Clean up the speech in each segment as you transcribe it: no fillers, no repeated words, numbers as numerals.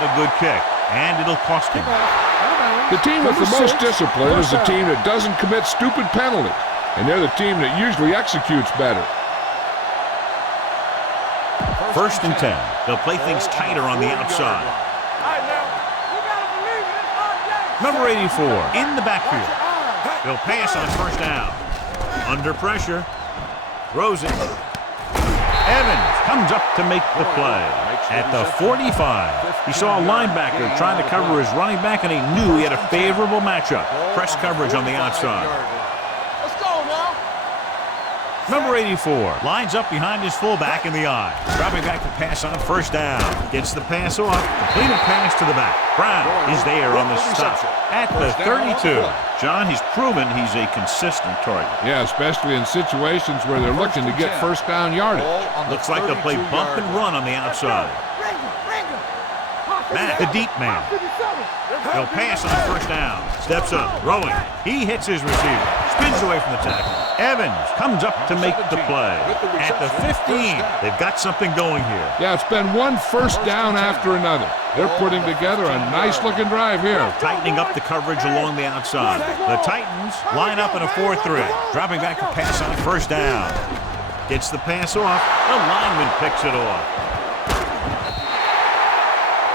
got a good kick, and it'll cost him. The team with the most discipline is the team that doesn't commit stupid penalties, and they're the team that usually executes better. 1st and 10. They'll play things tighter on the outside. Number 84 in the backfield. He'll pass on 1st down. Under pressure. Throws it. Evans comes up to make the play. At the 45, he saw a linebacker trying to cover his running back, and he knew he had a favorable matchup. Press coverage on the outside. Let's go now. Number 84 lines up behind his fullback in the eye. Dropping back to pass on 1st down. Gets the pass off. Completed pass to the back. Brown is there on the stop. At the 32. John, he's proven he's a consistent target. Yeah, especially in situations where they're looking to get 1st down yardage. Looks like they'll play bump and run on the outside. Matt, the deep man. He'll pass on 1st down. Steps up, throwing. He hits his receiver. Spins away from the tackle. Evans comes up to make the play. At the 15, they've got something going here. Yeah, it's been one 1st down after another. They're putting together a nice-looking drive here. Tightening up the coverage along the outside. The Titans line up in a 4-3. Dropping back to pass on 1st down. Gets the pass off. The lineman picks it off.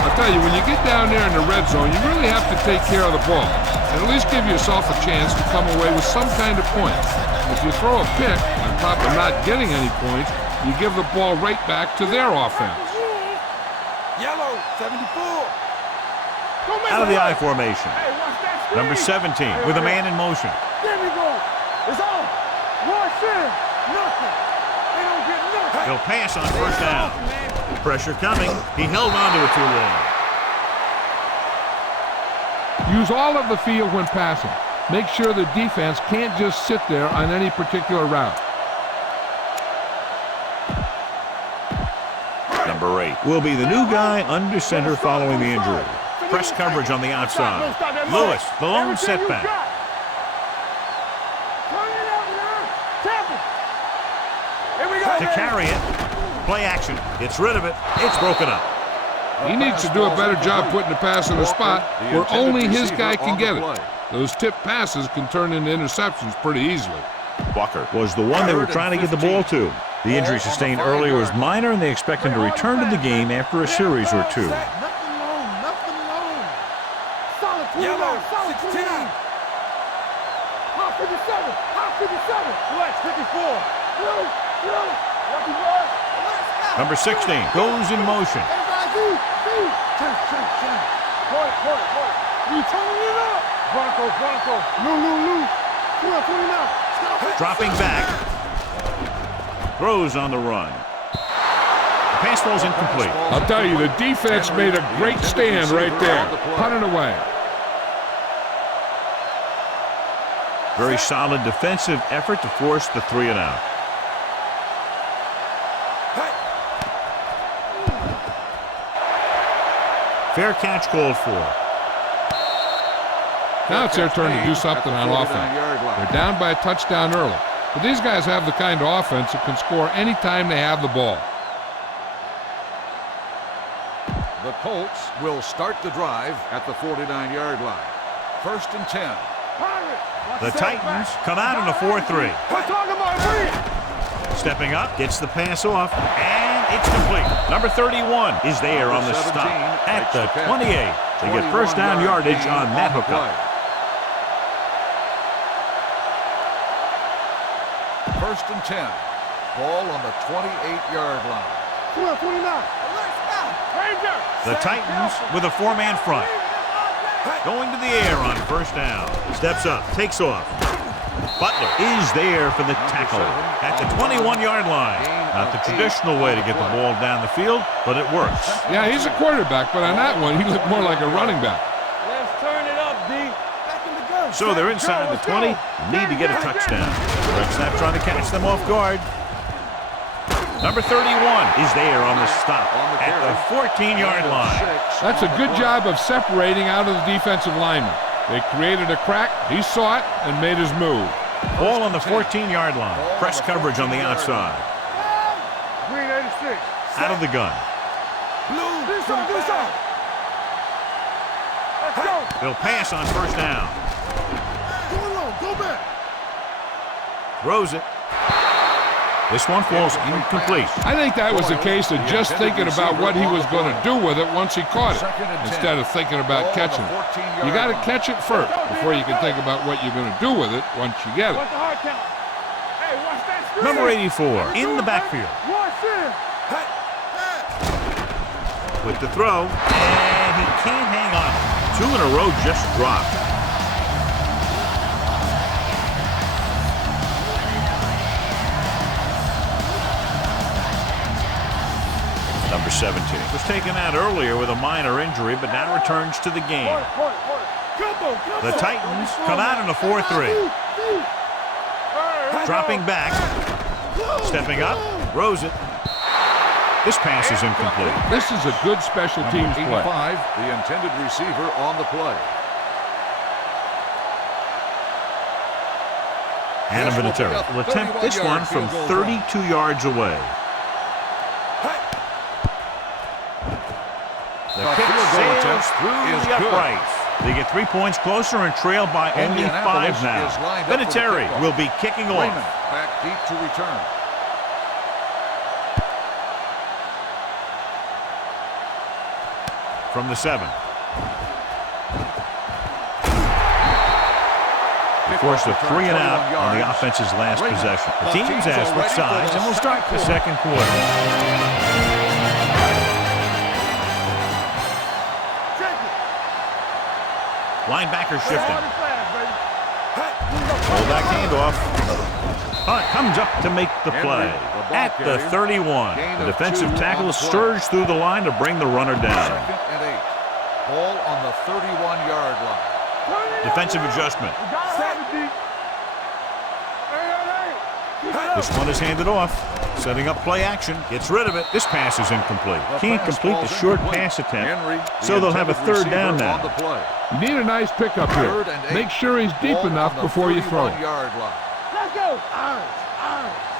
I'll tell you, when you get down there in the red zone, you really have to take care of the ball and at least give yourself a chance to come away with some kind of points. If you throw a pick on top of not getting any points, you give the ball right back to their offense. Yellow, 74. Out of the I formation. Number 17 with a man in motion. There we go. It's on. Rush in. Nothing. They don't get nothing. He'll pass on 1st down. Pressure coming. He held on to it too long. Use all of the field when passing. Make sure the defense can't just sit there on any particular route. Number 8 will be the new guy under center following the injury. Press coverage on the outside. Lewis, the lone setback. To carry it. Play action. Gets rid of it. It's broken up. He needs to do a better job putting the pass in a spot where only his guy can get it. Those tip passes can turn into interceptions pretty easily. Walker was the one they were trying to get the ball to. The injury sustained earlier was minor, and they expect him to return to the game after a series or 2. Nothing long. Solid 29, solid 16. Hot 57, hot 57. Flex 54. Number 16 goes in motion. You turning it up. Bronco. Lou. 29. Dropping back. Throws on the run. The pass falls incomplete. I'll tell you, the defense made a great stand right there. Punt it away. Very solid defensive effort to force the 3 and out. Fair catch called for. Now it's their turn to do something on offense. They're down by a touchdown early, but these guys have the kind of offense that can score anytime they have the ball. The Colts will start the drive at the 49-yard line. 1st and 10. The Titans come out in a 4-3. Stepping up, gets the pass off, and it's complete. Number 31 is there on the stop at the 28. They get 1st down yardage on that hookup. 1st and 10. Ball on the 28-yard line. 29. The Titans with a 4-man front. Going to the air on 1st down. Steps up, takes off. Butler is there for the tackle at the 21-yard line. Not the traditional way to get the ball down the field, but it works. Yeah, he's a quarterback, but on that one, he looked more like a running back. Let's turn it up, D. Back in the gun. So they're inside the 20, need to get a touchdown. Red Snap trying to catch them off guard. Number 31 is there on the stop at the 14-yard line. That's a good job of separating out of the defensive lineman. They created a crack, he saw it, and made his move. Ball on the 14-yard line. Press coverage on the outside. Green 86. Out of the gun. Blue. Do something. They'll pass on first down. Go along, go back. Throws it. This one falls incomplete. I think that was a case of just thinking about what he was going to do with it once he caught it, instead of thinking about catching it. You got to catch it first before you can think about what you're going to do with it once you get it. Watch the hard count. Hey, watch that screen. Number 84 in the backfield. Watch this. With the throw, and he can't hang on. 2 in a row just dropped. Number 17 was taken out earlier with a minor injury, but now returns to the game. The Titans come out in a 4-3. Dropping back, stepping up, throws it. This pass is incomplete. This is a good special teams play. 85, the intended receiver on the play. Adam Vinatieri will attempt this one from 32 yards away. The kick sails through the uprights. They get 3 points closer and trail by only 5 now. Vinatieri will be kicking off. Back deep to return. From the 7. They forced a 3 and out on the offense's last possession. The teams have switched sides and will start the second quarter. Linebacker shifting. Fullback handoff. Hunt comes up to make the play. At the 31, the defensive tackle surged through the line to bring the runner down. 2nd and 8. Ball on the 31-yard line. Defensive adjustment. This one is handed off. Setting up play action. Gets rid of it. This pass is incomplete. Can't complete the short pass attempt, so they'll have a 3rd down now. You need a nice pickup here. Make sure he's deep enough before you throw it. Let's go.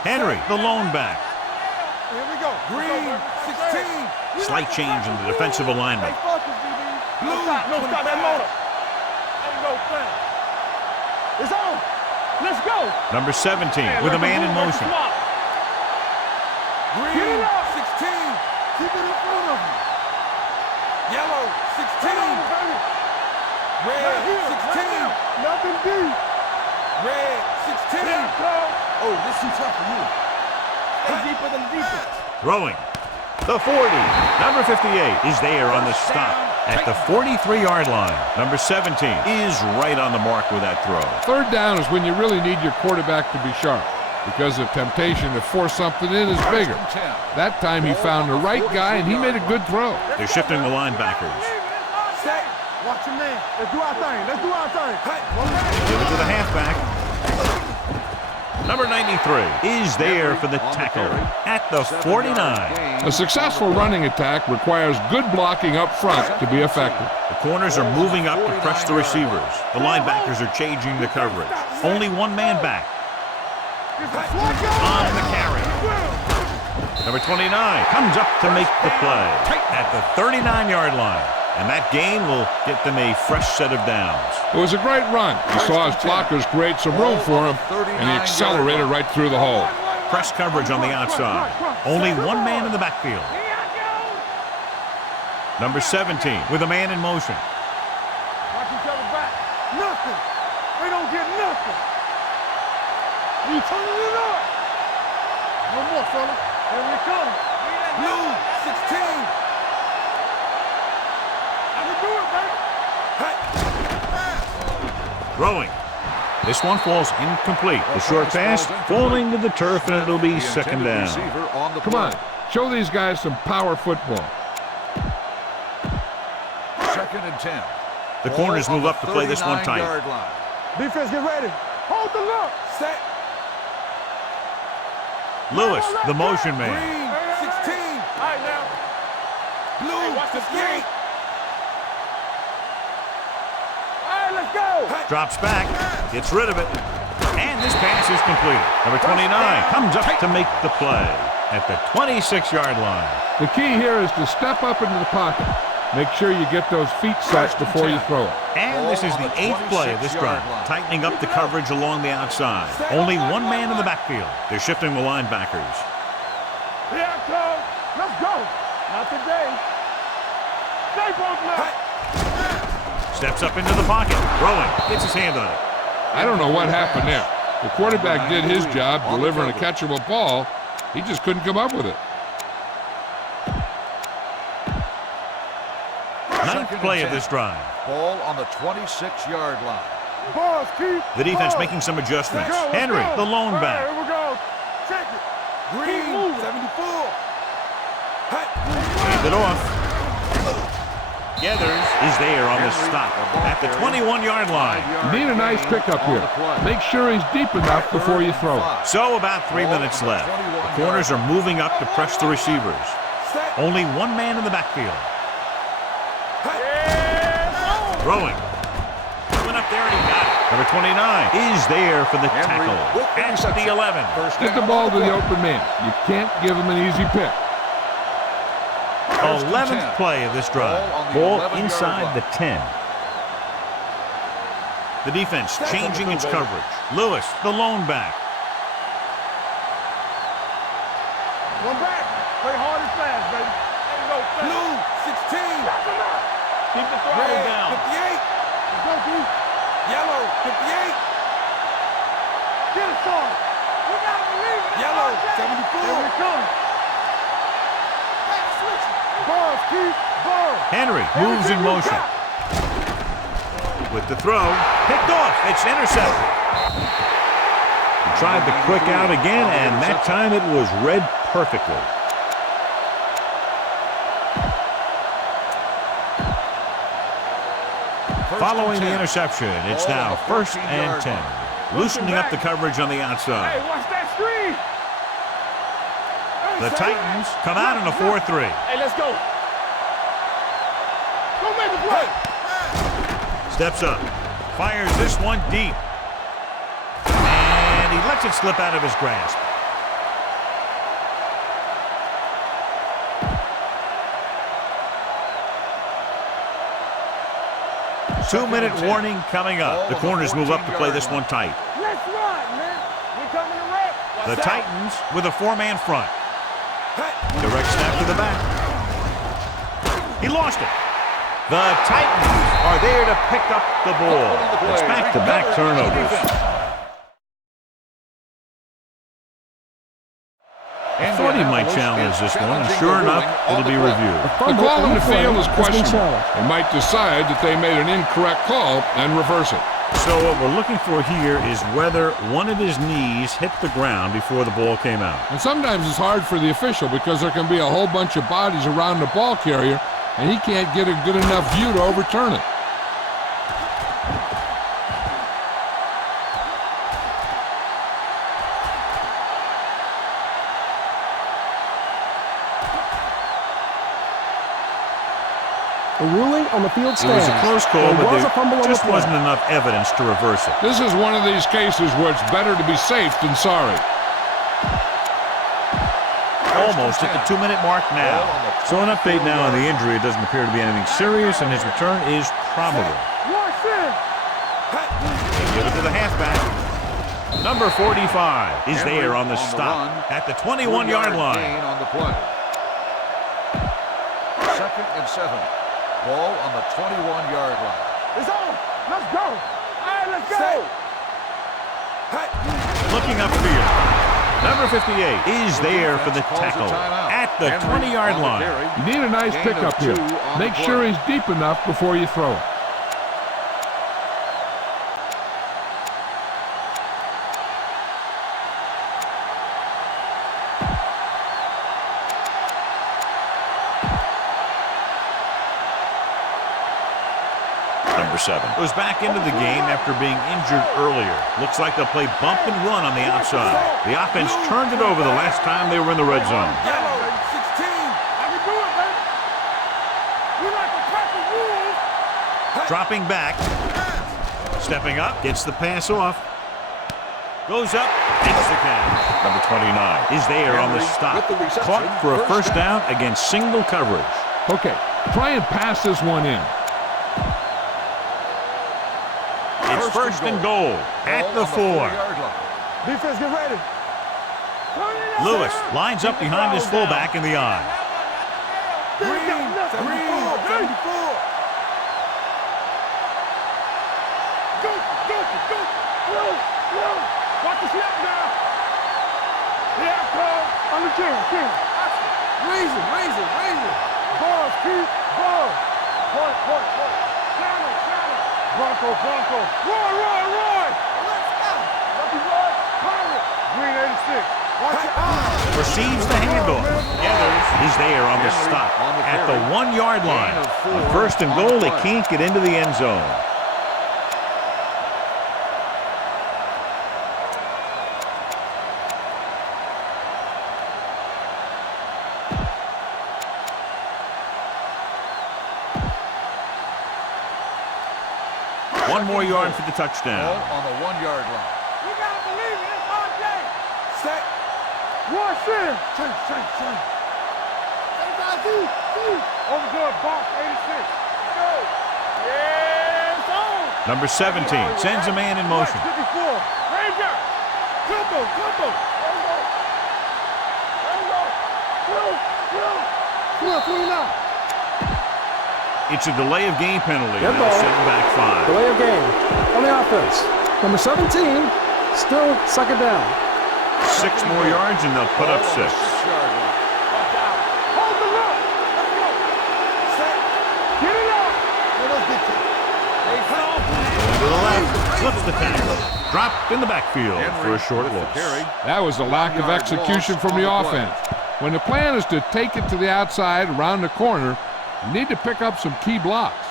Henry, the lone back. Here we go. Green, 16. Slight change in the defensive alignment. Hey, focus, DB. No stop that motor. Ain't no thing. It's on. Let's go. Number 17 with a man in motion. Green, 16. Keep it in front of him. Yellow, 16. Red, 16. Nothing deep. Red, 16. Oh, this is tough for you. Stay deeper than defense. Throwing. The 40. Number 58 is there on the stop at the 43-yard line. Number 17 is right on the mark with that throw. 3rd down is when you really need your quarterback to be sharp, because the temptation to force something in is bigger. That time he found the right guy and he made a good throw. They're shifting the linebackers. Watch your man. Let's do our thing. Let's do our thing. Give it to the halfback. Number 93 is there for the tackle at the 49. A successful running attack requires good blocking up front to be effective. The corners are moving up to press the receivers. The linebackers are changing the coverage. Only one man back. On the carry. Number 29 comes up to make the play at the 39-yard line. And that gain will get them a fresh set of downs. It was a great run. He saw his blockers create some room for him, and he accelerated right through the hole. Press coverage on the outside. Only one man in the backfield. Number 17 with a man in motion. Watch each other back. Nothing. They don't get nothing. You turning it up. No more, fella. Here we come. Blue, 16. Throwing. This one falls incomplete. The short pass falling to the turf, and it'll be 2nd down. Come on, show these guys some power football. 2nd and 10. The corners move up to play this one tight. Defense, get ready. Hold the look. Set. Lewis, the motion man. Green, 16. All right, now. Blue, watch the gate. Let's go. Drops back, gets rid of it, and this pass is completed. Number 29 comes up to make the play at the 26-yard line. The key here is to step up into the pocket. Make sure you get those feet set before you throw it. And this is the 8th play of this drive, tightening up the coverage along the outside. Only one man in the backfield. They're shifting the linebackers. Here I come. Let's go. Not today. Stay both now. Steps up into the pocket. Throwing. Gets his hand on it. I don't know what happened there. The quarterback did his job delivering a catchable ball. He just couldn't come up with it. 9th play of this drive. Ball on the 26-yard line. Balls, keep. The defense balls. making some adjustments. Let's go, Henry, the lone All right, back. here we go. Check it. Green, 74. Hand it off. Gathers is there on the stop at the 21-yard line. You need a nice pickup here. Make sure he's deep enough before you throw it. So about 3 minutes left. The corners are moving up to press the receivers. Only one man in the backfield. Throwing. Went up there and he got it. Number 29 is there for the tackle at the 11. Get the ball to the open man. You can't give him an easy pick. 11th play of this drive. Ball inside the 10. The defense changing its coverage. Lewis, the lone back. One back. Play hard and fast, baby. There you go. Blue, 16. Keep the throttle down. 58. Let's go, D. Yellow, 58. Get it, son. We got to believe it. Yellow, 74. Here we come. Balls, keep. Balls. Henry moves in motion. With the throw, picked off. It's intercepted. He tried the quick out again, and that time it was read perfectly. Following the interception, it's now 1st and 10. Loosening up the coverage on the outside. Hey, watch that screen. The Titans come out in a 4-3. Hey, let's go. Go make a play. Steps up. Fires this one deep. And he lets it slip out of his grasp. Two-minute warning coming up. The corners move up to play this one tight. Let's run, man. We coming to wreck. The Titans with a 4-man front. Direct snap to the back. He lost it. The Titans are there to pick up the ball. It's back-to-back turnovers. I thought he might challenge this one, and sure enough, it'll be reviewed. The call in the field is questionable. They might decide that they made an incorrect call and reverse it. So what we're looking for here is whether one of his knees hit the ground before the ball came out. And sometimes it's hard for the official because there can be a whole bunch of bodies around the ball carrier, and he can't get a good enough view to overturn it. The ruling on the field stands. It was a close call, but was a fumble there on the just play. wasn't enough evidence to reverse it. This is one of these cases where it's better to be safe than sorry. Almost at the 2-minute mark now. So an update now on the injury. It doesn't appear to be anything serious, and his return is probable. They give it to the halfback. Number 45 is there on the stop at the 21-yard line. On the play. 2nd and 7. Ball on the 21-yard line. It's on. Let's go. All right, let's go. Looking upfield. Number 58 is there for the tackle at the 20-yard line. You need a nice pickup here. Make sure he's deep enough before you throw it. Number 7 was back into the game after being injured earlier. Looks like they'll play bump and run on the outside. The offense turned it over the last time they were in the red zone. Yellow, 16. I can do it, baby. We like to crack the rules. Dropping back. Stepping up. Gets the pass off. Goes up. Hits the catch. Number 29 is there on the stop. Caught for a first down against single coverage. Okay, Try and pass this one in. It's first and goal at the 4. Defense, get ready. Lewis lines up behind his fullback in the I. Green, 74. Go. Watch the snap now. Yeah, Paul. On the chin. Raise it. Balls, Pete. Balls. Point. Channel. Bronco. Roy. Let's go. Lucky Roy. Pirate. Green 86. Watch your eyes. Receives the handoff. Gathers. He's there on the stop at the 1-yard line. On first and goal, they can't get into the end zone. One more yard for the touchdown. On the 1-yard line. You gotta believe it. It's our day. Set. Rush in. Change. Over good. Box 86. Go. Yeah, it's on. Number 17 sends a man in motion. 54. Ranger. Jumbo. Go. 29. It's a delay of game penalty. Good They'll ball. send him back 5. Delay of game on the offense. Number 17, still second down. 6 more yards and they'll put up 6. 6-yard line. Hold the look. Let's go. Set. Get it up. Let us get you. To the left, flips the tackle. Dropped in the backfield for a short loss. That was a lack of execution from the offense. When the plan is to take it to the outside around the corner, you need to pick up some key blocks.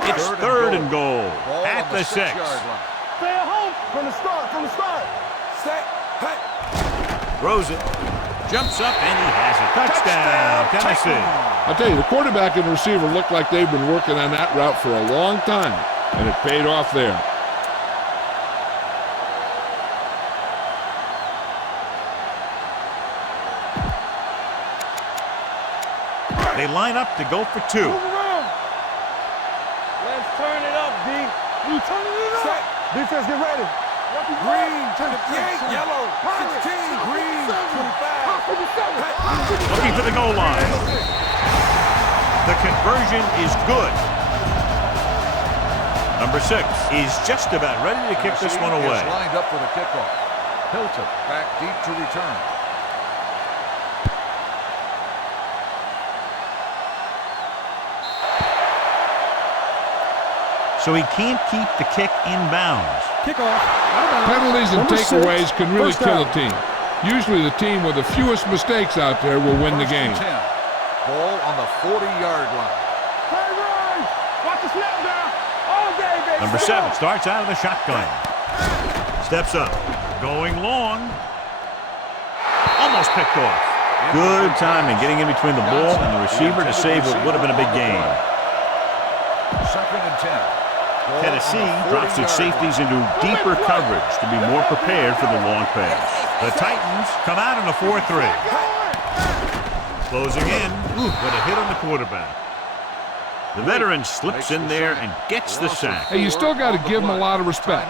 It's third and goal at the 6. Stay at home from the start. Set. Hey. Throws it. Jumps up and he has it. Touchdown, Tennessee. I'll tell you, the quarterback and the receiver look like they've been working on that route for a long time, and it paid off there. They line up to go for 2. Move around. Let's turn it up, D. You turning it up. Set. Defense, get ready. Green, 28, yellow, 16, green, 25. Looking for the goal line. The conversion is good. Number 6 is just about ready to kick this one away. Is lined up for the kickoff. Hilton back deep to return. So he can't keep the kick in bounds. Kickoff. Penalties and Number takeaways 6, can really first kill down. a team. Usually the team with the fewest mistakes out there will win the First game. and 10. Ball on the 40-yard line. Hey, Ray. Watch the snap down. All day, baby. Number 7 starts out of the shotgun. Steps up. Going long. Almost picked off. Good timing getting in between the ball and the receiver to save what would have been a big gain. Second and 10. Ball Tennessee on the drops its 40-yard safeties into deeper coverage to be more prepared for the long pass. The Titans come out in a 4-3. Closing in. What a hit on the quarterback. The veteran slips in there and gets the sack. Hey, you still got to give him a lot of respect.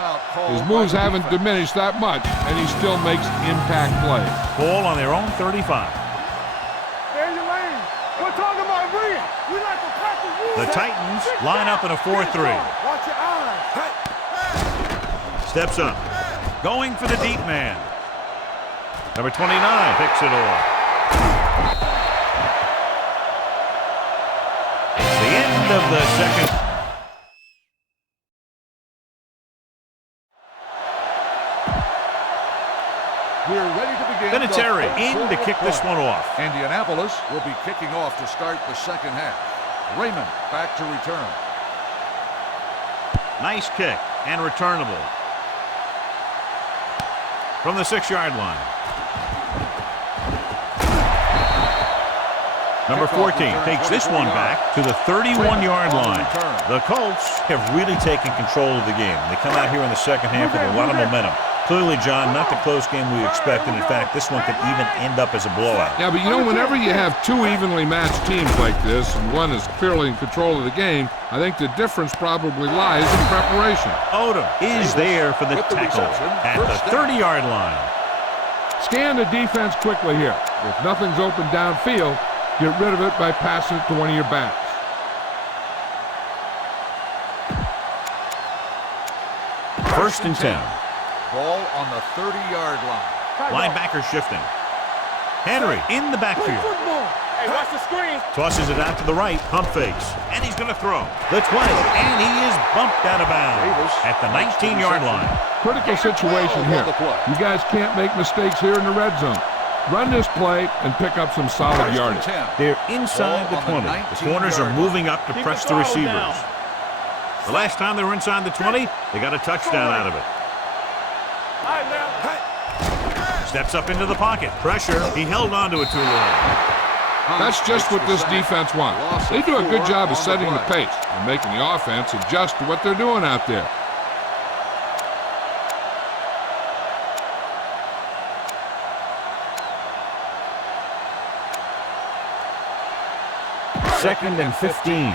His moves haven't diminished that much, and he still makes impact plays. Ball on their own 35. Stay in your lane. We're talking about Rhea. We like to practice rules. The Titans line up in a 4-3. Watch your eyes. Hey. Steps up. Going for the deep man. Number 29 picks it off. It's the end of the second. We're ready to begin. Vinatieri the in fourth to kick this quarter. one off. Indianapolis will be kicking off to start the second half. Raymond back to return. Nice kick and returnable. From the 6-yard line. Number 14 takes this one back to the 31-yard line. The Colts have really taken control of the game. They come out here in the second half with a lot of momentum. Clearly, John, not the close game we expected. In fact, this one could even end up as a blowout. Yeah, but you know, whenever you have two evenly matched teams like this, and one is clearly in control of the game, I think the difference probably lies in preparation. Odom is there for the tackle at the 30-yard line. Scan the defense quickly here. If nothing's open downfield, get rid of it by passing it to one of your backs. First and 10. Ball on the 30-yard line. Linebacker shifting. Henry in the backfield. Hey, watch the screen. Tosses it out to the right. Pump fakes. And he's going to throw. The 20. And he is bumped out of bounds at the 19-yard line. Critical situation here. You guys can't make mistakes here in the red zone. Run this play and pick up some solid yardage. They're inside the 20. The corners are moving up to press the receivers. The last time they were inside the 20, they got a touchdown out of it. Steps up into the pocket. Pressure. He held on to it too long. That's just what this defense wants. They do a good job of setting the pace and making the offense adjust to what they're doing out there. Second and 15.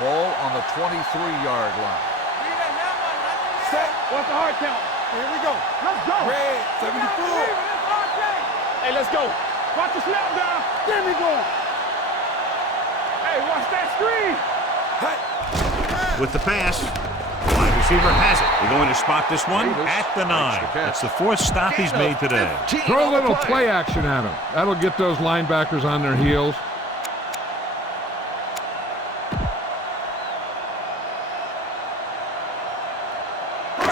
Ball on the 23-yard line. Set. What's the hard count? Here we go. Let's go. Red, 74. Hey, let's go. Watch the snap down. There we go. Hey, watch that screen. Hey. With the pass, the wide receiver has it. They're going to spot this one at the 9. That's the 4th stop he's made today. Throw a little play action at him. That'll get those linebackers on their heels.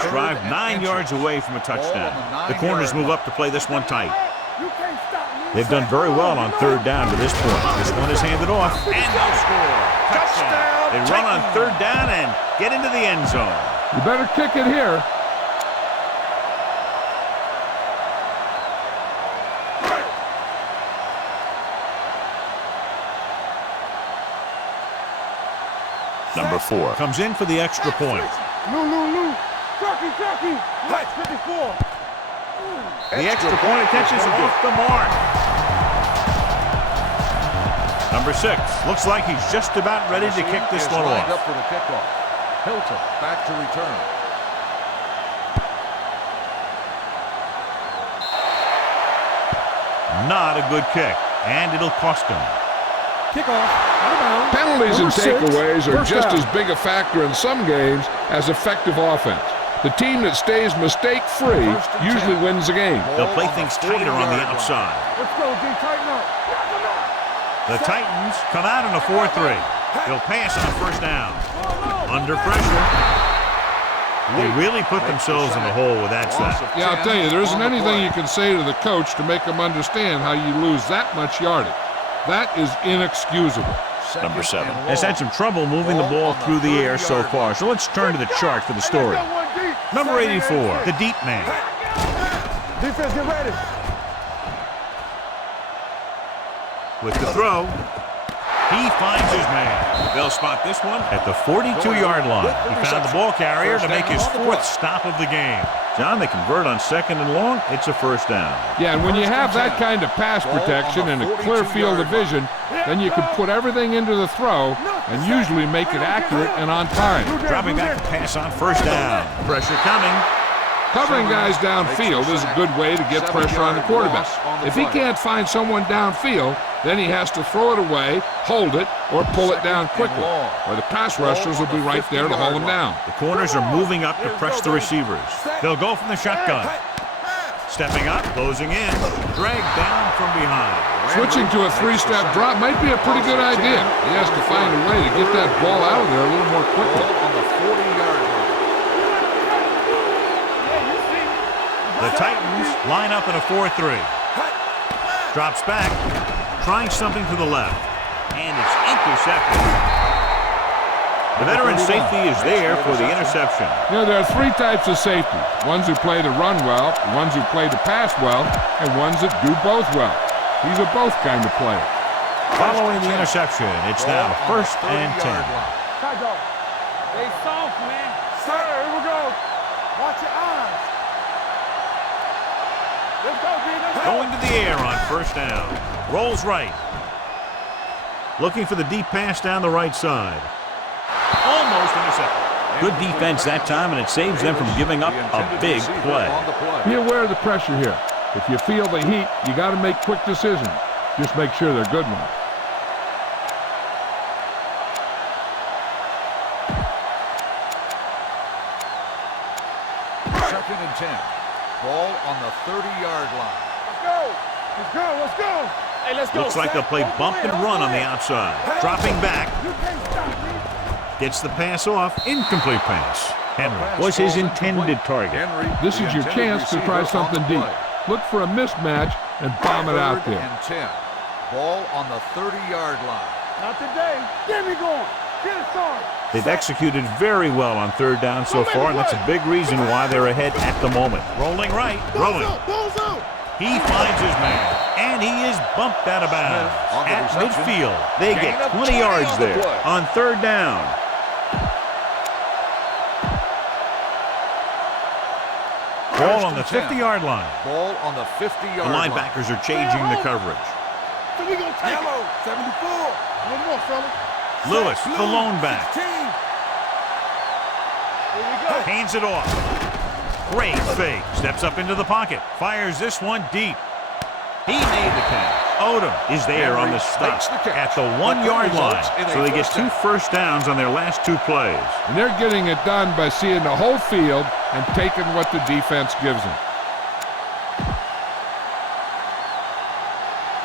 Drive 9 yards away from a touchdown. The corners move up to play this one tight. They've done very well on 3rd down to this point. This one is handed off, and they'll score. Touchdown. They run on 3rd down and get into the end zone. You better kick it here. Number 4 comes in for the extra point. Lou. Trucky. Right, 54. The extra point attempt is off the mark. Number 6 looks like he's just about ready to kick this one off. Up for the kickoff. Hilton back to return. Not a good kick, and it'll cost him. Kickoff, out of bounds. Penalties and Number 6, takeaways are first just down. as big a factor in some games as effective offense. The team that stays mistake-free usually wins the game. They'll play things tighter on the outside. Let's go, D. Tighten up. The Titans come out in a 4-3. They'll pass on 1st down. Under pressure. They really put themselves in the hole with that sack. Yeah, I'll tell you, there isn't anything you can say to the coach to make him understand how you lose that much yardage. That is inexcusable. Number 7 has had some trouble moving the ball through the air so far, so let's turn to the chart for the story. Number 84, the deep man. Defense, get ready. With the throw, he finds his man. They'll spot this one at the 42-yard line. He found the ball carrier to make his 4th stop of the game. John, they convert on 2nd and long. It's a 1st down. Yeah, and when you have that kind of pass protection and a clear field of vision, then you can put everything into the throw and usually make it accurate and on time. Dropping back to pass on 1st down. Pressure coming. Covering guys downfield is a good way to get pressure on the quarterback. If he can't find someone downfield, then he has to throw it away, hold it, or pull it down quickly, or the pass rushers will be right there to hold him down. The corners are moving up to press the receivers. They'll go from the shotgun. Stepping up, closing in, dragged down from behind. Switching to a 3-step drop might be a pretty good idea. He has to find a way to get that ball out of there a little more quickly. On the 40-yard line. The Titans line up in a 4-3. Drops back, trying something to the left, and it's intercepted. The veteran safety is there for the interception. You know, there are 3 types of safety. Ones who play to run well, ones who play to pass well, and ones that do both well. These are both kind of players. Following the interception, it's now 1st and 10. Stay soft, man. Sir, here we go. Watch your eyes. Going to the air on first down. Rolls right. Looking for the deep pass down the right side. Almost intercepted. Good defense that time, and it saves them from giving up a big play. Be aware of the pressure here. If you feel the heat, you got to make quick decisions. Just make sure they're good ones. Second and 10. Ball on the 30-yard line. Let's go. Let's go. Let's go. Hey, let's go. Looks like they'll play bump and run on the outside. Dropping back. You can't stop me. Gets the pass off. Incomplete pass. Henry was his intended target. This is your chance to try something deep. Look for a mismatch and bomb it out there. And 10. Ball on the 30-yard line. Not today. Get me going. Get it started. They've executed very well on third down so far, and that's a big reason why they're ahead at the moment. Rolling right, throwing. He finds his man, and he is bumped out of bounds. At midfield, they get 20 yards there on third down. Ball on the 50-yard line. Ball on the 50-yard The line. linebackers are changing the coverage. So we gonna take Yellow, 74. One more, fella. Lewis, the lone back. 16. Here we go. Hands it off. Great fake. Steps up into the pocket. Fires this one deep. He made the catch. Odom is there on the stop at the 1-yard line. So they get 2 first downs on their last 2 plays. And they're getting it done by seeing the whole field and taking what the defense gives them.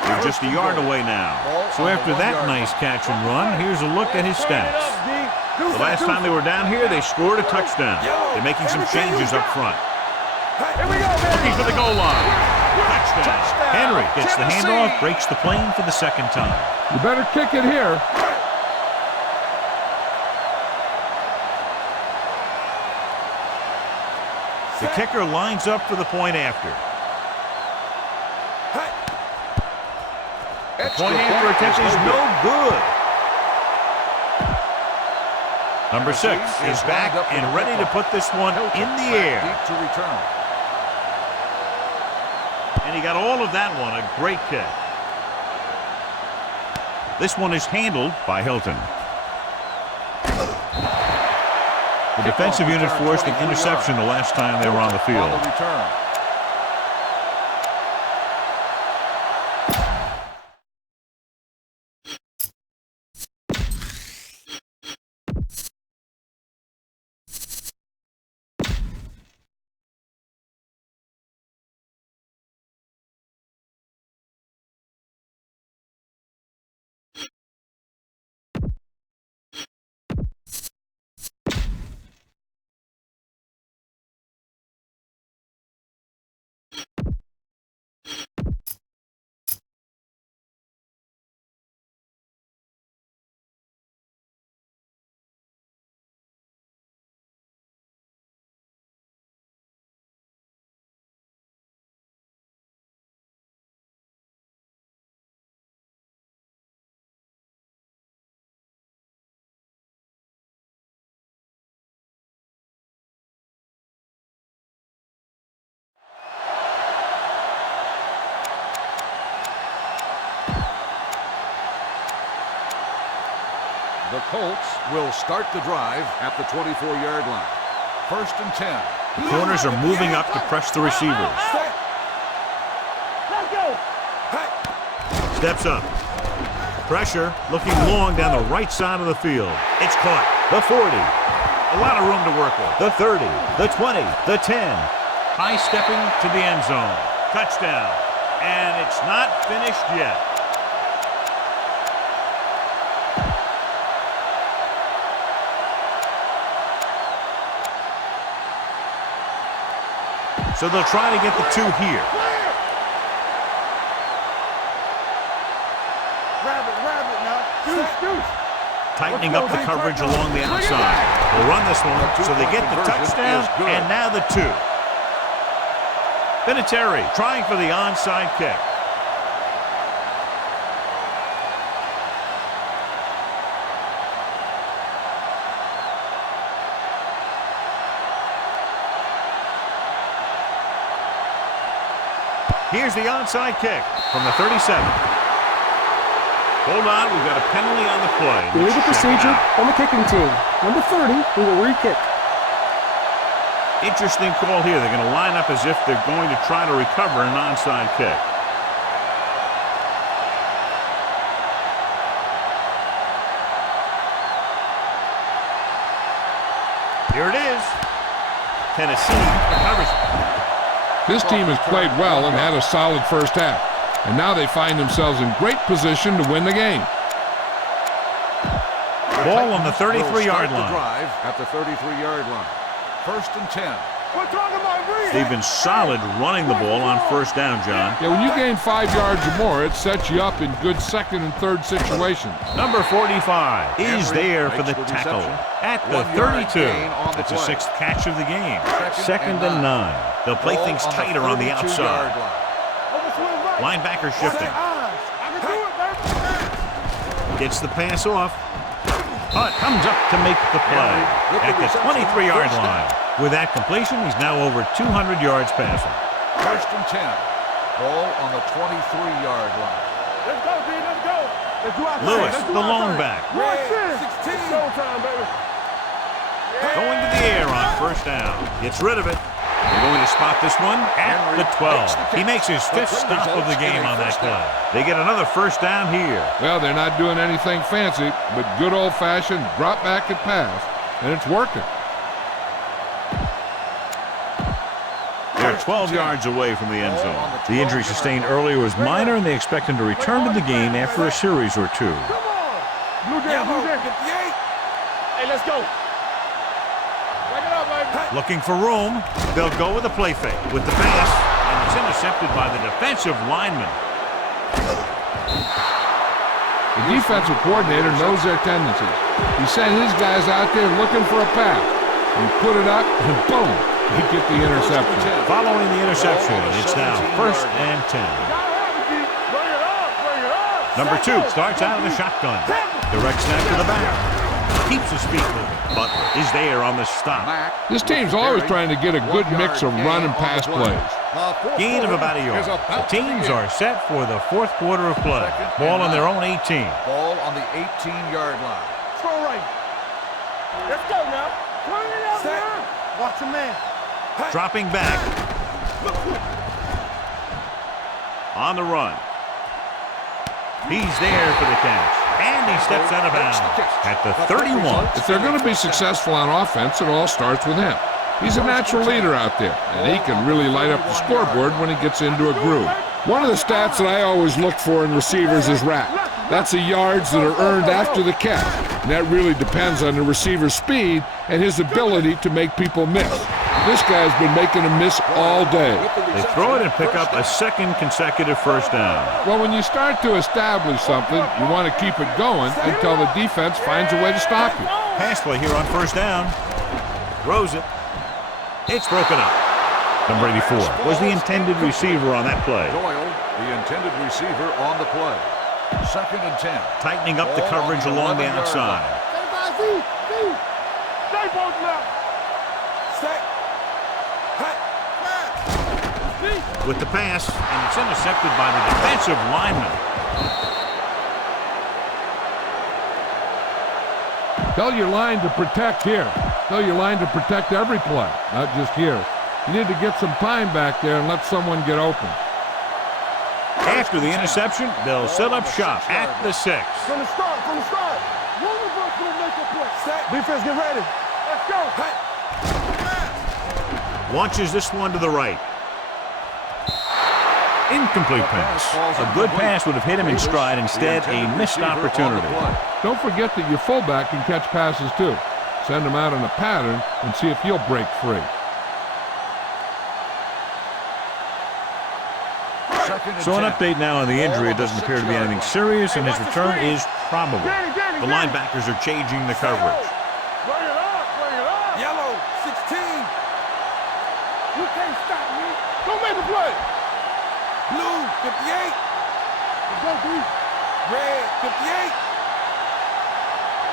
They're just a yard away now. So after that nice catch and run, here's a look at his stats. The last time they were down here, they scored a touchdown. They're making some changes up front. Here we go, baby. Looking for the goal line. Touchdown. Henry gets the handoff, breaks the plane for the second time. You better kick it here. The kicker lines up for the point after. The point after attempt is no good. Number 6 is back and ready to put this one in the air. Deep to return. And he got all of that one. A great kick. This one is handled by Hilton. The defensive unit forced an interception the last time they were on the field. On the return. The Colts will start the drive at the 24-yard line. First and 10. The corners are moving up to press the receivers. Let's go. Steps up. Pressure, looking long down the right side of the field. It's caught. The 40. A lot of room to work with. The 30, the 20, the 10. High stepping to the end zone. Touchdown. And it's not finished yet. So they'll try to get the 2 here. Grab it now. Deuce. Tightening up the coverage along the outside. They'll run this one, so they get the touchdown, and now the 2. Vinatieri trying for the onside kick. Here's the onside kick from the 37. Hold on, we've got a penalty on the play. Illegal procedure on the kicking team. Number 30, we will re-kick. Interesting call here. They're going to line up as if they're going to try to recover an onside kick. Here it is. Tennessee recovers. This team has played well and had a solid first half. And now they find themselves in great position to win the game. Ball on the 33-yard The line. drive at the 33-yard line. 1st and 10. They've been solid running the ball on first down, John. Yeah, when you gain 5 yards or more, it sets you up in good second and third situations. Number 45 is there for the tackle at the 32. That's a 6th catch of the game. 2nd and 9. They'll play things tighter on the outside. Linebacker shifting. Gets the pass off. Hunt comes up to make the play at the 23-yard line. With that completion, he's now over 200 yards passing. 1st and 10. Ball on the 23-yard line. Let's go, D. Let's go. Lewis, the lone back. Red 16. Showtime, baby. Going to the air on first down. Gets rid of it. They're going to spot this one at the 12. He makes his 5th stop of the game on that play. They get another first down here. Well, they're not doing anything fancy, but good old-fashioned drop back and pass, and it's working. They're 12 yards away from the end zone. The injury sustained earlier was minor, and they expect him to return to the game after a series or two. Come on. Blue Jay, Blue Jay. 58. Hey, let's go. Back it up, baby. Looking for room. They'll go with a play fake with the pass, and it's intercepted by the defensive lineman. The defensive coordinator knows their tendencies. He sent his guys out there looking for a pass. He put it up, and boom, he get the interception. Following the interception, it's now 1st and 10. Number 2 starts out of the shotgun. Direct snap to the back. Keeps his feet moving. Butler is there on the stop. This team's always trying to get a good mix of run and pass plays. Gain of about a yard. The teams are set for the 4th quarter of play. Ball on their own 18. Ball on the 18-yard line. Throw right. Let's go now. Turn it up, man. Watch a man. Dropping back. On the run. He's there for the catch. And he steps out of bounds at the 31. If they're going to be successful on offense, it all starts with him. He's a natural leader out there, and he can really light up the scoreboard when he gets into a groove. One of the stats that I always look for in receivers is RAP. That's the yards that are earned after the catch. And that really depends on the receiver's speed and his ability to make people miss. This guy's been making them miss all day. They throw it and pick up a 2nd consecutive first down. Well, when you start to establish something, you want to keep it going until the defense finds a way to stop you. Pass play here on first down. Throws it. It's broken up. Number 84 was the intended receiver on that play. Doyle, the intended receiver on the play. 2nd and 10. Tightening up the coverage along the outside. Stay both left. Stay. With the pass, and it's intercepted by the defensive lineman. Tell your line to protect here. Tell your line to protect every play, not just here. You need to get some time back there and let someone get open. After the interception, they'll set up shop at the 6. From the start, from the start. Wolverine will make a play. Defense, get ready. Let's go. Launches this one to the right. Incomplete pass. A good pass would have hit him in stride. Instead, a missed opportunity. Don't forget that your fullback can catch passes too. Send him out in a pattern and see if he'll break free. So an update now on the injury. It doesn't appear to be anything serious, and his return is probable. The linebackers are changing the coverage. Bring it up. Yellow, 16. You can't stop me. Don't make a play. Blue, 58. Go, B. Red, 58.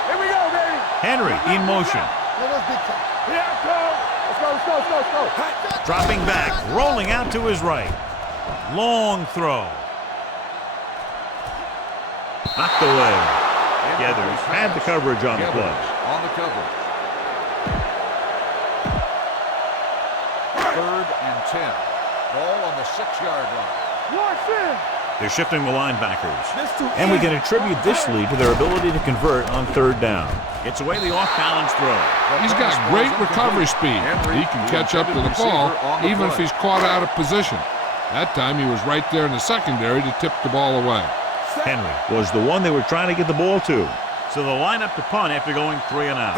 Here we go, baby. Henry in motion. Here I come. Let's go. Dropping back, rolling out to his right. Long throw. Knocked away. Gathers had the coverage on the play. On the coverage. 3rd and 10. Ball on the 6-yard line. They're shifting the linebackers. And we can attribute this lead to their ability to convert on 3rd down. Gets away the off-balance throw. He's got great recovery speed. He can catch up to the ball even if he's caught out of position. That time he was right there in the secondary to tip the ball away. Henry was the one they were trying to get the ball to. So they'll line up to punt after going 3 and out.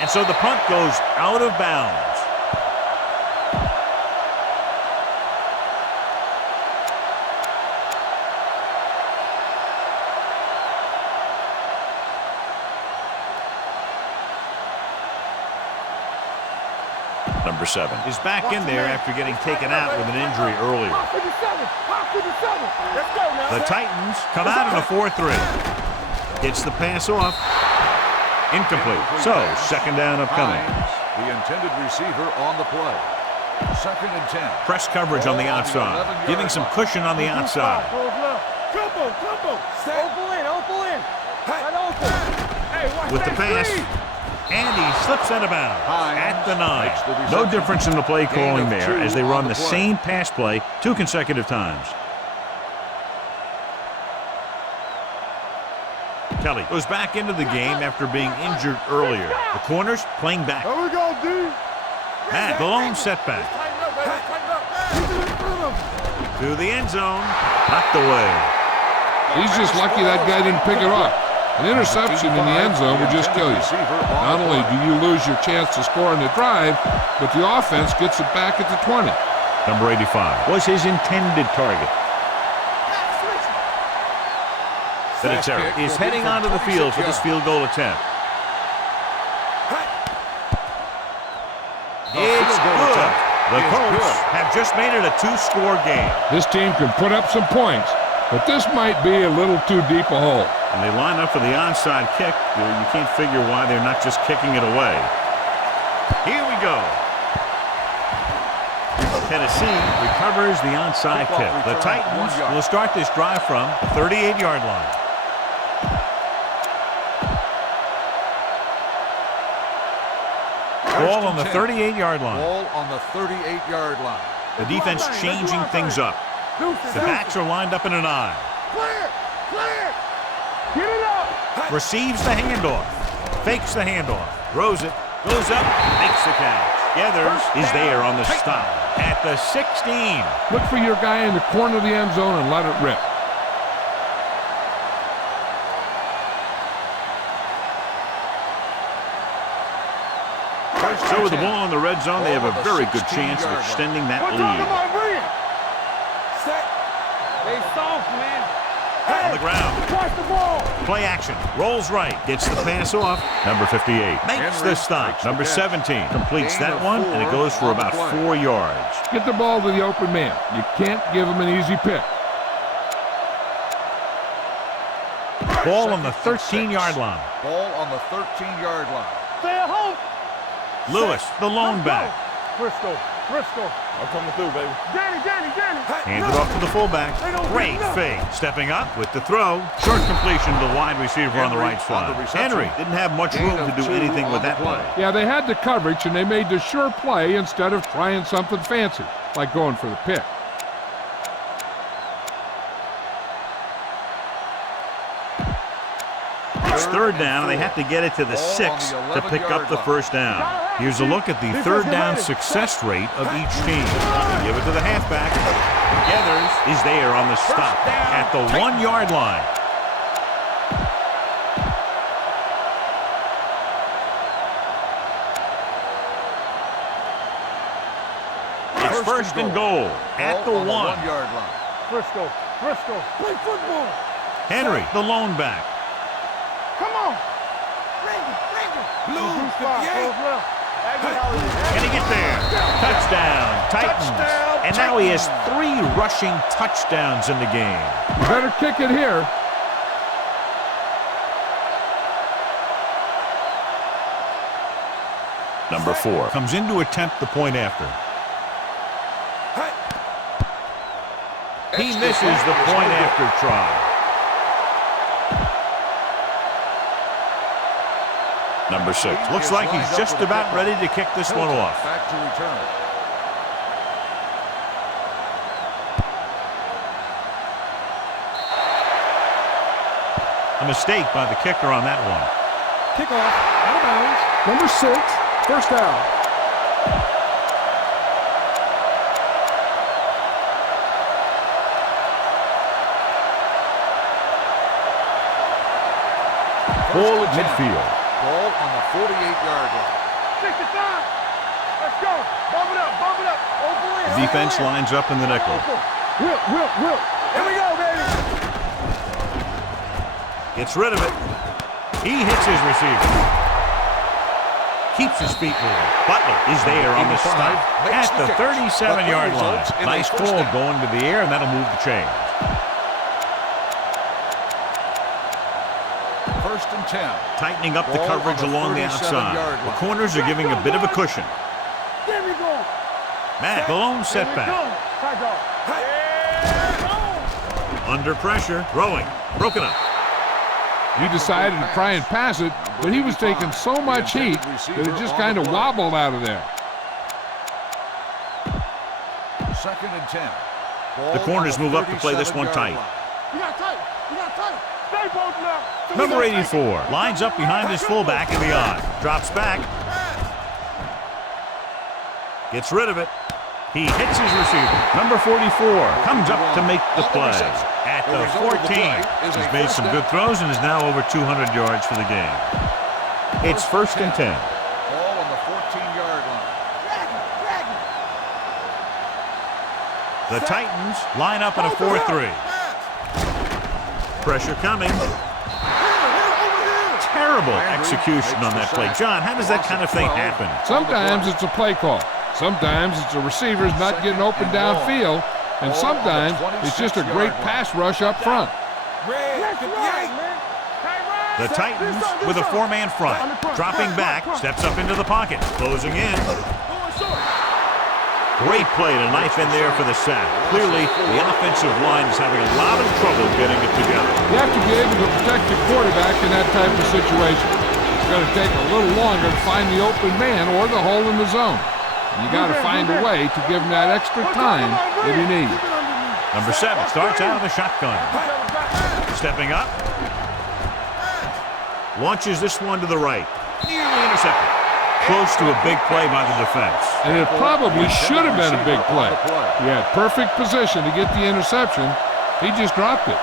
And so the punt goes out of bounds. Number 7 is back in there after getting taken out with an injury earlier. The Titans come out in a 4-3. Gets the pass off. Incomplete. So, 2nd down upcoming. The intended receiver on the play. 2nd and 10. Press coverage on the outside, giving some cushion on the outside. With the pass, and he slips out of bounds at the 9. No difference in the play calling there as they run the same pass play 2 consecutive times. Kelly goes back into the game after being injured earlier. The corners playing back. There we go, D. Matt, the lone setback. To the end zone. Knocked away. He's just lucky that guy didn't pick it up. An interception in the end zone would just kill you. Not only do you lose your chance to score on the drive, but the offense gets it back at the 20. Number 85 was his intended target. Vinatieri is heading onto the field for this field goal attempt. It's good. The Colts have just made it a 2-score game. This team can put up some points, but this might be a little too deep a hole. And they line up for the onside kick. You can't figure why they're not just kicking it away. Here we go. Tennessee recovers the onside kick. The Titans will start this drive from the 38-yard line. Ball on the 38-yard line. Ball on the 38-yard line. The defense changing things up. The backs are lined up in an I. Get it up. Receives the handoff. Fakes the handoff. Throws it. Goes up. Makes the catch. Gathers is there on the stop at the 16. Look for your guy in the corner of the end zone and let it rip. So with the ball in the red zone, they have a very good chance of extending that lead. They soft, man. On the ground. Watch the ball. Play action. Rolls right. Gets the pass off. Number 58 makes the stop. Number 17 completes that one, and it goes for about 4 yards. Get the ball to the open man. You can't give him an easy pick. Ball on the 13-yard line. Ball on the 13-yard line. Stay at home. Lewis, the lone back. Frisco. I'm coming through, baby. Danny. Hands it off to the fullback. Great fake. Stepping up with the throw. Short completion to the wide receiver on the right side. Henry didn't have much room to do anything with that play. Yeah, they had the coverage, and they made the sure play instead of trying something fancy, like going for the pick. It's 3rd down, and they have to get it to the 6 to pick up the 1st down. Here's a look at the 3rd down success rate of each team. They give it to the halfback. Gathers is there on the stop at the 1-yard line. It's 1st and goal at the 1-yard line. Frisco. Play football. Henry, the lone back. Come on. Blue 58. Can he get there? Touchdown, Titans. And now he has 3 rushing touchdowns in the game. You better kick it here. Number 4 comes in to attempt the point after. He misses the point after try. Number 6. Looks like he's just about ready to kick this one off. Back to return. A mistake by the kicker on that one. Kickoff, out of bounds. Number 6, first down. Ball at midfield. Ball on the 48-yard line. 65. Let's go. Bump it up, bump it up. The defense lines up in the nickel. Whip. Here we go, baby. Gets rid of it. He hits his receiver. Keeps his feet moving. Butler is there on the stop at the 37-yard line. Nice ball going to the air, and that'll move the chains. First and 10. Tightening up the Ball coverage on the along the outside. 37-yard line. The corners are giving a bit of a cushion. There we go. Matt, the lone setback. Under pressure, throwing. Broken up. He decided to try and pass it, but he was taking so much heat that it just kind of wobbled out of there. Second and 10. The corners move up to play this one tight. You got tight. Stay both now. Number 84 lines up behind his fullback in the odd. Drops back. Gets rid of it. He hits his receiver. Number 44 comes up to make the play. At the 14, he's made some good throws and is now over 200 yards for the game. It's first and 10. Ball on the 14-yard line. The Titans line up in a 4-3. Pressure coming. Terrible execution on that play. John, how does that kind of thing happen? Sometimes it's a play call. Sometimes it's the receivers not getting open downfield. And sometimes it's just a great pass rush up front. The Titans with a 4-man front. Dropping back, steps up into the pocket. Closing in. Great play to knife in there for the sack. Clearly, the offensive line is having a lot of trouble getting it together. You have to be able to protect the quarterback in that type of situation. It's going to take a little longer to find the open man or the hole in the zone. You got to find a way to give him that extra time if you need it. Number 7 starts out of the shotgun. Stepping up. Launches this one to the right. Nearly intercepted. Close to a big play by the defense. And it probably should have been a big play. He had perfect position to get the interception. He just dropped it.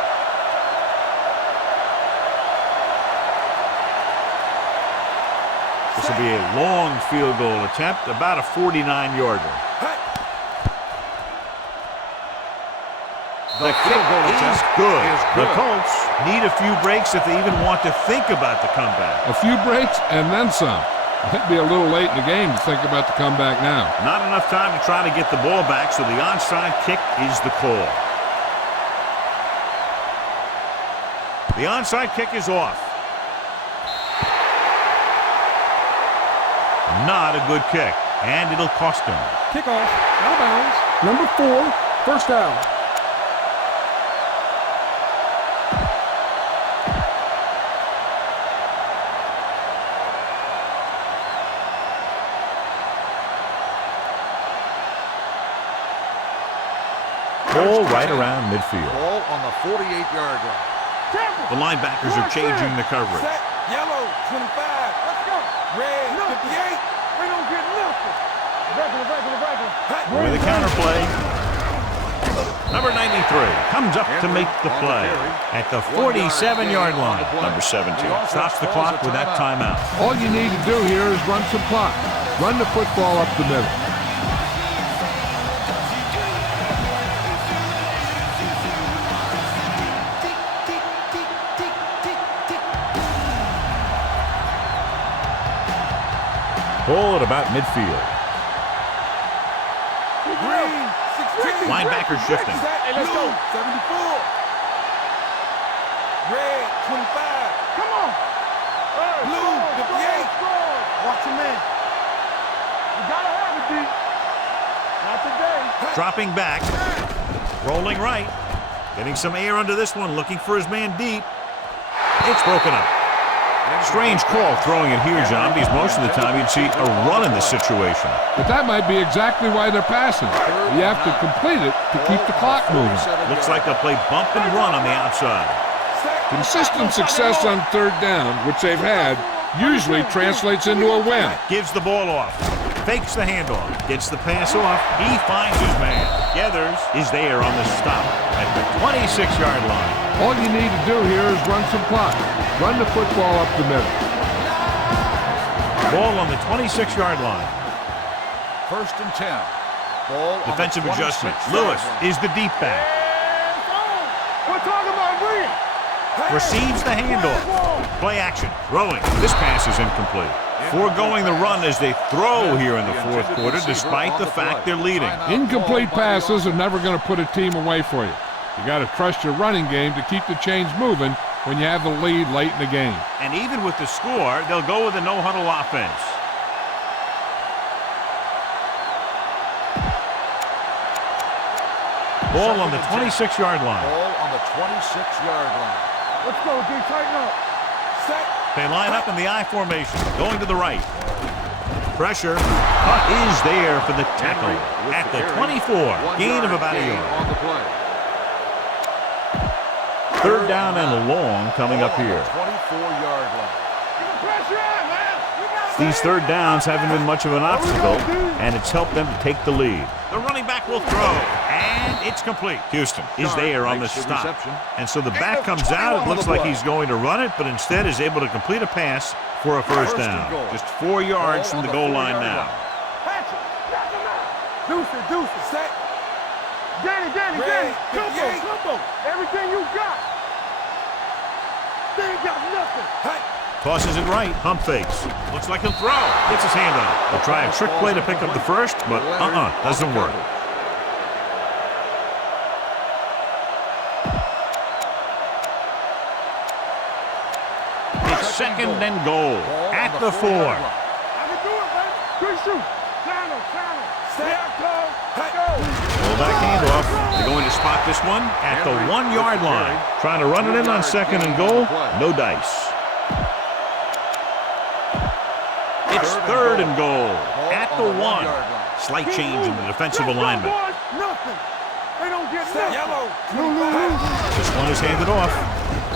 This will be a long field goal attempt, about a 49-yarder. The kick is good. The Colts need a few breaks if they even want to think about the comeback. A few breaks and then some. It'd be a little late in the game to think about the comeback now. Not enough time to try to get the ball back, so the onside kick is the call. The onside kick is off. Not a good kick, and it'll cost him. Kickoff, out of bounds. Number 4, first down. Ball right around midfield. Ball on the 48-yard line. The linebackers are changing the coverage. Set. Yellow, 25. Let's go. Red, 58. We don't get nothing. With a counter play. Number 93 comes up to make the play at the 47-yard line. Number 17 stops the clock with that timeout. All you need to do here is run some clock. Run the football up the middle. Ball at about midfield. Green, 16. Linebacker shifting. Hey, let's go. 74. Red, 25. Come on. Blue, 58. Watch your man. You gotta have it, D. Not today. Dropping back. Rolling right. Getting some air under this one, looking for his man deep. It's broken up. Strange call throwing it here, John, because most of the time you'd see a run in this situation. But that might be exactly why they're passing. You have to complete it to keep the clock moving. Looks like they'll play bump and run on the outside. Consistent success on third down, which they've had, usually translates into a win. Gives the ball off. Fakes the handoff. Gets the pass off. He finds his man. Gathers is there on the stop at the 26-yard line. All you need to do here is run some clock. Run the football up the middle. Ball on the 26-yard line. 1st and 10. Ball Defensive on the adjustment. 26-yard Lewis line. is the deep back. We're talking about bringing. Receives the handoff. Play action. Throwing. This pass is incomplete. Foregoing the run as they throw here in the fourth quarter, despite the fact they're leading. Incomplete passes are never going to put a team away for you. You got to trust your running game to keep the chains moving when you have the lead late in the game. And even with the score, they'll go with a no-huddle offense. Ball on the 26-yard line. Ball on the 26-yard line. Let's go, D. Tighten up. Set. They line up in the I formation, going to the right. Pressure. Cut is there for the tackle at the 24. Gain of about a yard. On the play. Third down and long coming up here. 24-yard line. Pressure on, man. These third downs haven't been much of an obstacle, and it's helped them to take the lead. The running back will throw, and it's complete. Houston is there on the stop. And so the back comes out. It looks like he's going to run it, but instead is able to complete a pass for a first down. Just 4 yards from the goal line now. Deuce it. Set. Danny. Combo. Everything you got. They ain't got nothing. Hey. Tosses it right. Hump fakes. Looks like he'll throw. Gets his hand on it. He'll try a trick play to pick up the first, but doesn't work. It's second and goal at the 4. I can do it, man. Good shoot. Channel. Step, go. Pull back handoff. They're going to spot this one at the 1-yard line. Trying to run it in on second and goal. No dice. It's third and goal at the 1. Slight change in the defensive alignment. Nothing. They don't get nothing. Yellow. This one is handed off.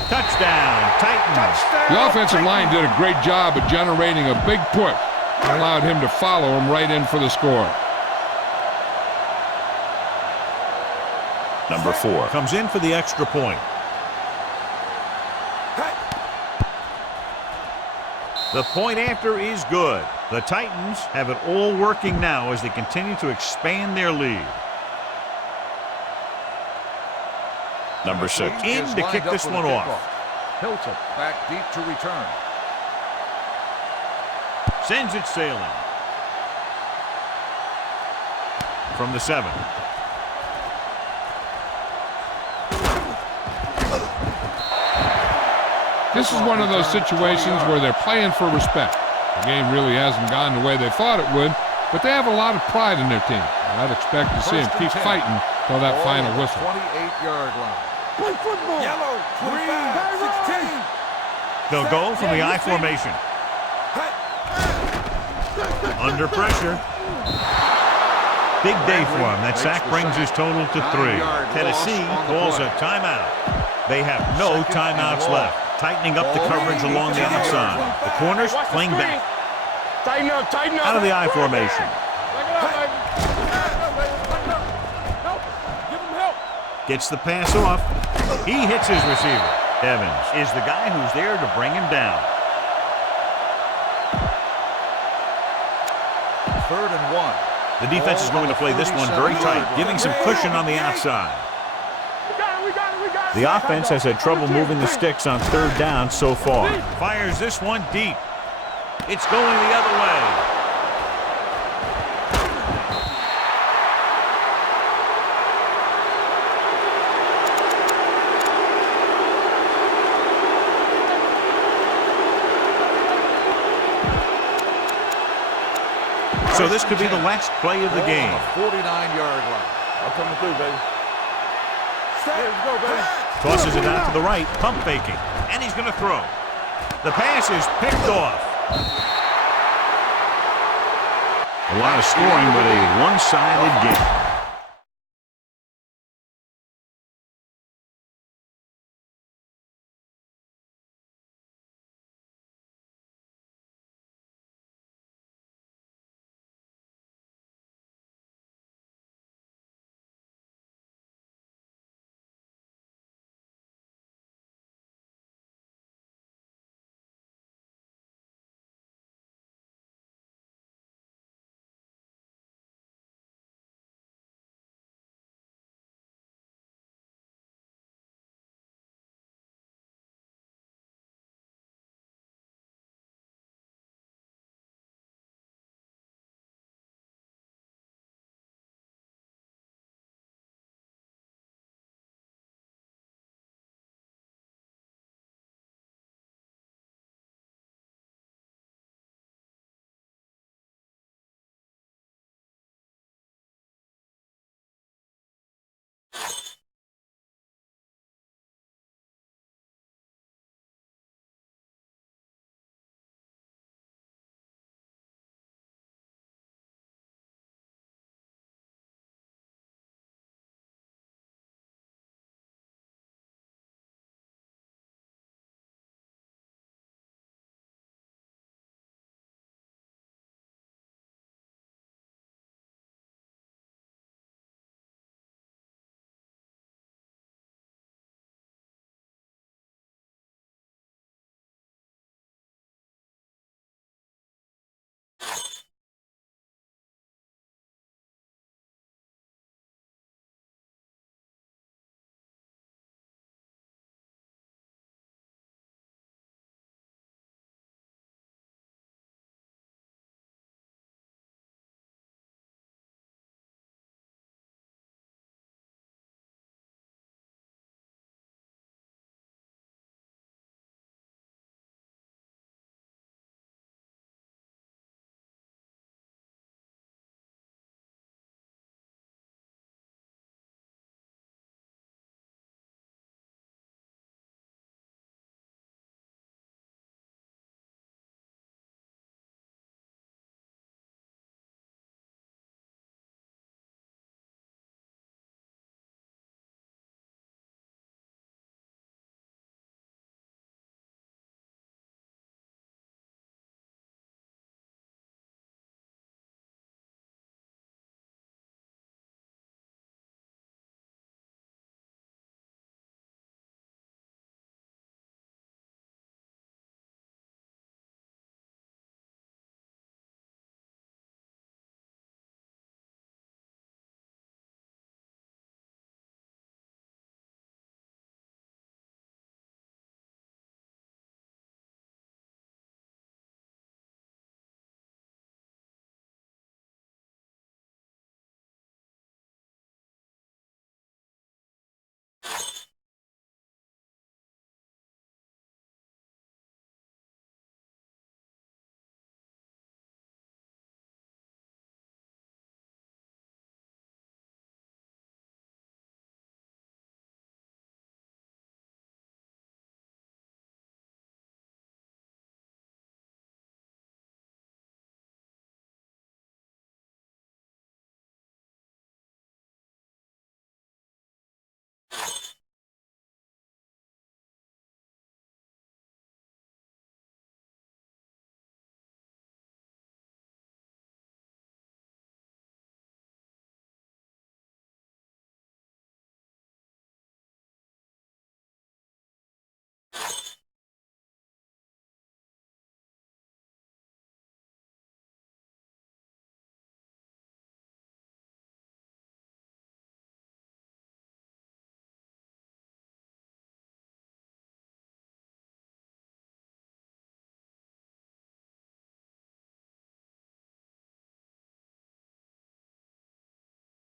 Touchdown, Titans. The offensive line did a great job of generating a big push and allowed him to follow him right in for the score. Number 4 comes in for the extra point. The point after is good. The Titans have it all working now as they continue to expand their lead. Number 6 in to kick this one off. Hilton back deep to return. Sends it sailing. From the 7. This is one of those situations where they're playing for respect. The game really hasn't gone the way they thought it would, but they have a lot of pride in their team. And I'd expect to see them keep fighting till that final whistle. 28-yard line. Play football. Yellow. 16. They'll go from the I formation. Under pressure. Big day for him. That sack brings his total to 3. Tennessee calls a timeout. They have no timeouts left. Tightening up the coverage along the outside. The corners playing back. Tighten up. Out of the I formation. Give him help. Gets the pass off. He hits his receiver. Evans is the guy who's there to bring him down. 3rd and 1. The defense is going to play this one very tight, giving some cushion on the outside. The offense has had trouble moving the sticks on third down so far. Fires this one deep. It's going the other way. So this could be the last play of the game. 49-yard line. I'm coming through, baby. Tosses it out to the right, pump faking, and he's going to throw. The pass is picked off. A lot of scoring, but a one-sided game.